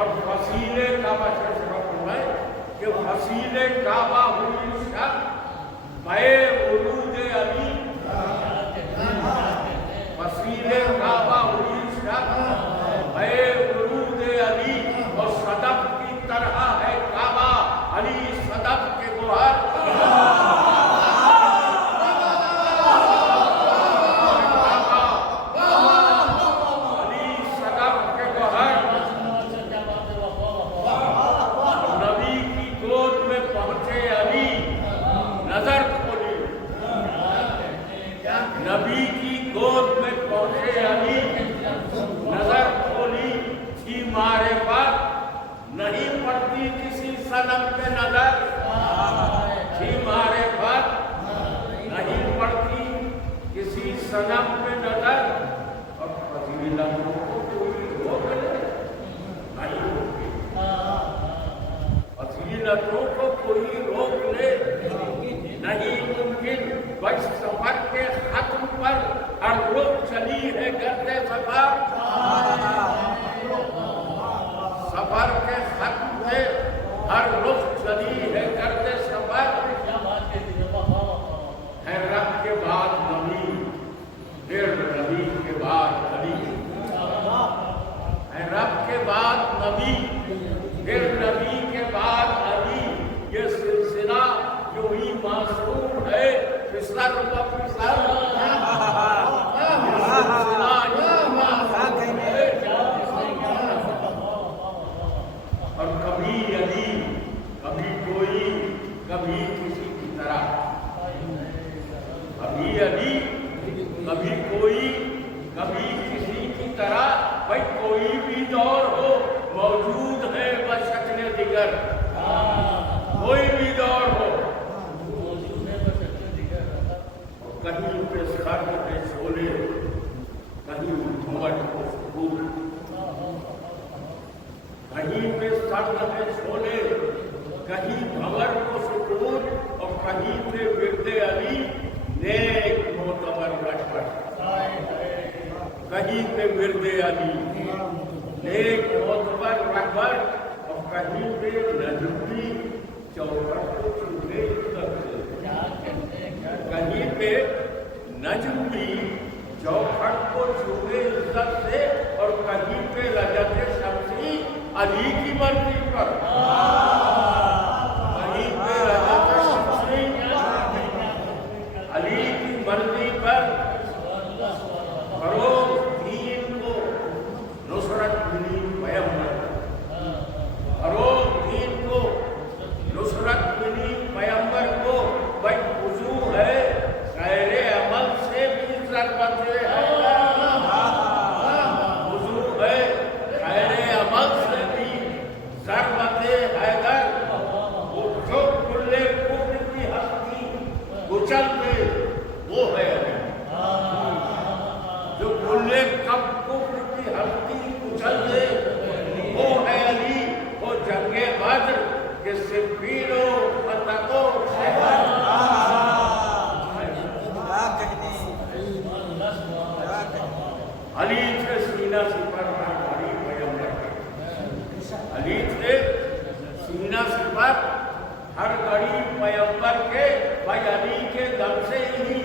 اور وسیلے کعبہ سے فرمائے کہ وسیلے کعبہ ہوئی شک بے ورود علی، وسیلے کعبہ ہوئی شک بے ورود علی، اور صدف کی طرح ہے کعبہ علی صدف کے گوہر، نبی کی گود میں پہنچے علی، نظر کھولی تھی معرفت، نہیں پڑتی کسی صنم پہ نظر، تھی معرفت نہیں پڑتی کسی صنم پہ نظر، اور فضیلتوں کو کوئی روک لے نہیں ہوگی، فضیلتوں کو کوئی روک لے نہیں ممکن، بس سفر کے ختم پر ہر رخ چلی ہے گرد سفر، سفر کے ختم پہ ہر رخ چلی ہے گرد سفر، ہے رب کے بعد نبی پھر نبی کے بعد علی، ہے رب کے بعد نبی پھر نبی کے بعد علی، یہ سلسلہ جو ہی معصوم ہے فسر و فسر، یہ سلسلہ جو معصوم ہے، اور کبھی علی کبھی کوئی کبھی کسی کی طرح، کبھی علی کبھی کوئی کبھی کسی کی طرح، بھائی کوئی بھی دور ہو موجود ہے بشکل دیگر، کوئی بھی دور ہو، کہیں پہ سرد ہے شولے، کہیں گھونگھٹ کو سکون، کہیں پہ سرد ہے شولے، کہیں گھونگھٹ کو سکون، اور کہیں پہ ورد علی نیک معتبر رٹبٹ، کہیں پہ ورد علی نیک معتبر رٹبٹ، اور کہیں پہ نجمی چوکھٹ کو چھوڑے کہیں پہ نجم بھی چوکھٹ کو چھوئے عزت سے، اور کہیں پہ رجت شمسی علی کی مرضی پر، کہیں پہ رجت شمسی علی کی مرضی پر، فروغ دین کو نصرت ملی پیغمبر، فروغ دین کو نصرت ملی پیغمبر کو، بھائی وضو ہے خیر عمل سے بھی ضربت ہے، وضو ہے خیر عمل سے بھی ضربت حیدر، وہ جو کلے کفر کی ہستی کچل دے وہ ہے علی، جو کلے کفر کی ہستی کچل دے وہ ہے علی، وہ جنگ بدر کے صفین و فتح و خیبر، علی تھے سینہ سپر ہر گھڑی پیغمبر کے، علی تھے سینہ سپر ہر گھڑی پیغمبر کے، بھائی علی کے دم سے ہی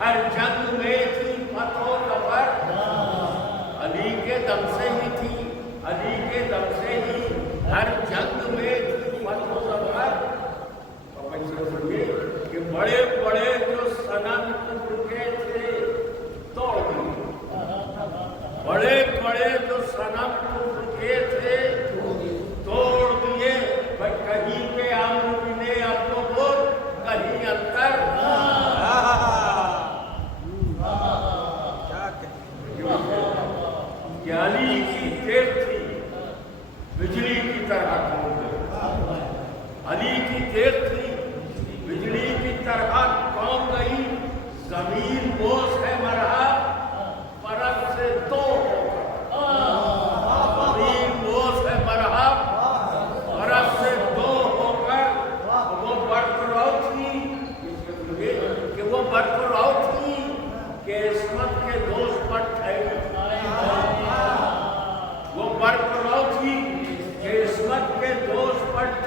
ہر جنگ میں تھی فتح و ظفر، علی کے دم سے ہی تھی، علی کے دم سے ہی ہر جنگ میں تھی فتح و ظفر، اور سنیے کہ بڑے بڑے جو صنم کفر کے تھے توڑ دیے، بڑے بڑے جو صنم کفر کے تھے توڑ دیے، بھائی کہیں پہ عمرو بن عبدالبر، کہیں اندر، کہ علی کی تیز تھی بجلی کی طرح کھول گئی، علی کی تیز تھی بجلی کی طرح کون گئی، زمین بوس ہے مرحب پرت سے دو ہو کر، زمین بوس ہے مرحب پرت سے دو ہو کر، وہ برقرو تھی کہ وہ برقرو تھی کہ عصمت کے دوست پر ٹھہری، وہ برقرو تھی کہ